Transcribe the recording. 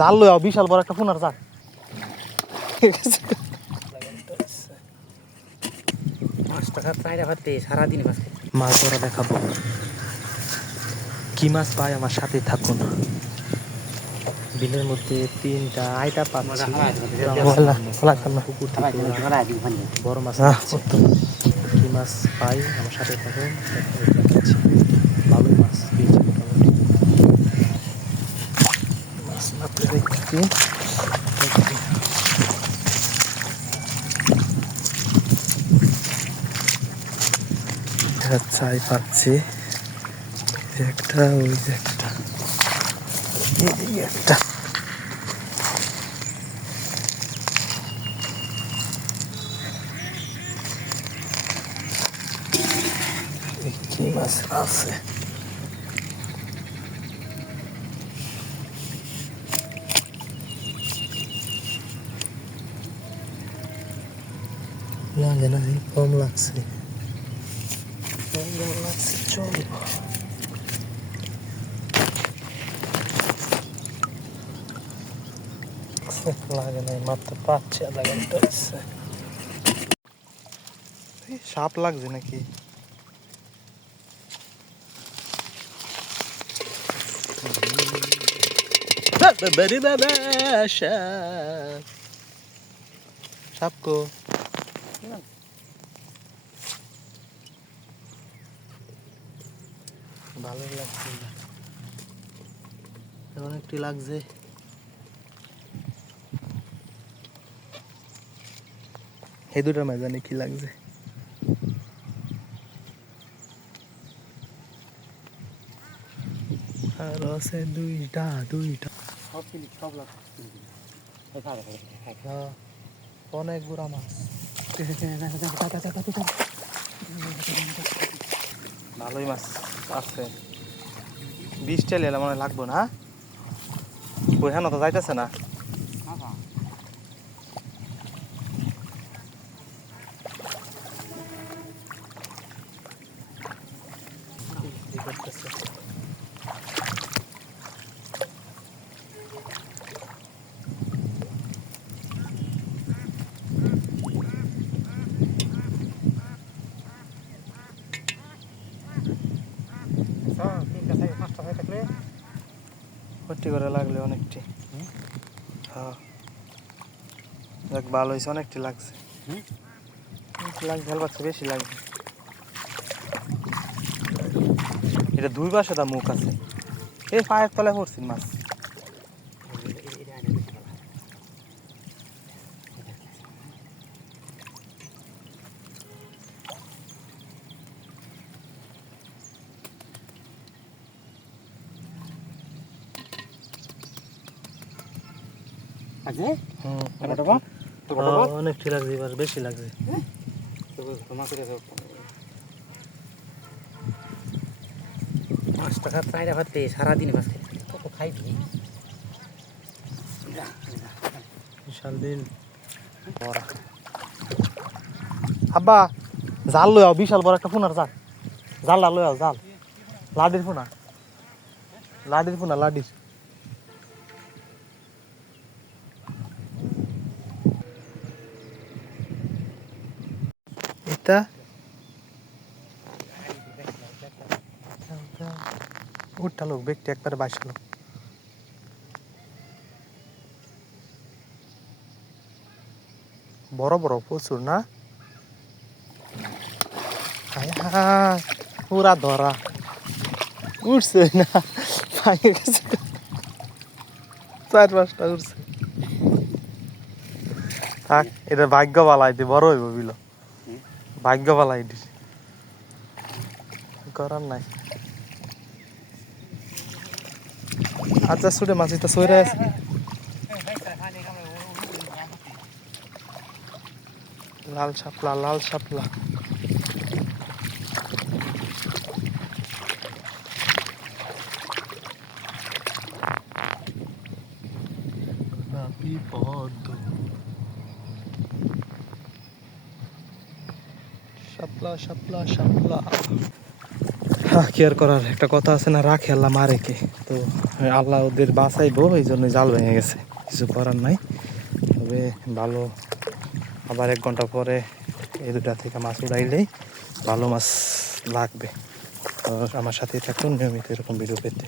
জাল লই বিশাল বড় একটা ফোনার জাল। সারাদিন মাছ ধরা দেখাবো। কি মাছ পাই আমার সাথে থাকুন। বিলের মধ্যে তিনটা আইটা পাচ্ছি। পুকুর। বড় মাছ কি মাছ পাই আমার সাথে থাকুন। ভালোই মাছ। মাছ মাত্র দেখছি চাই পাচ্ছি একটা ওই যে একটা একটা কি মাছ আছে লাগে না এই কম লাগছে। কম লাগছে চলবে লাগে না মাত্র পাচ্ছে আধা ঘণ্টা হচ্ছে সাপ লাগছে নাকি? সাপ কো? ভালো লাগছে। এখন একটি লাগছে। এই দুটার মাঝে জানি কি লাগছে। আর আছে দুইটা দুইটা। সব কিনি, সব লাগ। এই খাবে, খাবে, খাবে, খাবে। হ্যাঁ, অনেক গুড়া মাছ। ভালোই মাছ আছে। বিশটা টেল মনে লাগবো না? বইহা তো যাইতেছে না খাবা। কি করতেছে সব তিনটা চাই, পাঁচটা চাই থাকলে, ভর্তি করে লাগলে অনেকটি? হ্যাঁ। দেখ ভালো হয়েছে অনেকটি লাগছে। লাগছে হেলবাচ্ছে বেশি লাগছে এটা দুই বাসা তা মুখ আছে। এই পায়ের তলায় পড়ছি মাছ। আছে? বা? টমেটো বা? হ্যাঁ, লাগছে এবার বেশি লাগছে তবে করে দাও। পাঁচ টাকা চাইরা ভাতে সারাদিন মাছ খাই। কত আব্বা জাল লই আও বিশাল বড় একটা ফোনার জাল জাল লই আও জাল লাডির ফোনা লাডির ফোনা লাডির ব্যক্তি একবারে বড় বড়, প্রচুর না? পুরা ধরা। উঠছে না চার, পাঁচটা উঠছে। থাক, এটা ভাগ্য বালাইতে বড় হইব, বিল। ভাগ্য বালাই দিস করার নাই। আচ্ছা ছুটে মাছ এটা সইরে আছে। লাল শাপলা লাল শাপলা। গোলাপি শাপলা শাপলা শাপলা। কি আর করার? একটা কথা আছে না, রাখে আল্লাহ, মারে কে? তো, আল্লাহ ওদের বাঁচাইবো এই জন্য জাল ভেঙে গেছে। কিছু করার নাই। তবে ভালো, আবার এক ঘণ্টা পরে এই দুটা থেকে মাছ উড়াইলেই ভালো মাছ লাগবে। আমার সাথে থাকুন, নিয়মিত এরকম ভিডিও পেতে।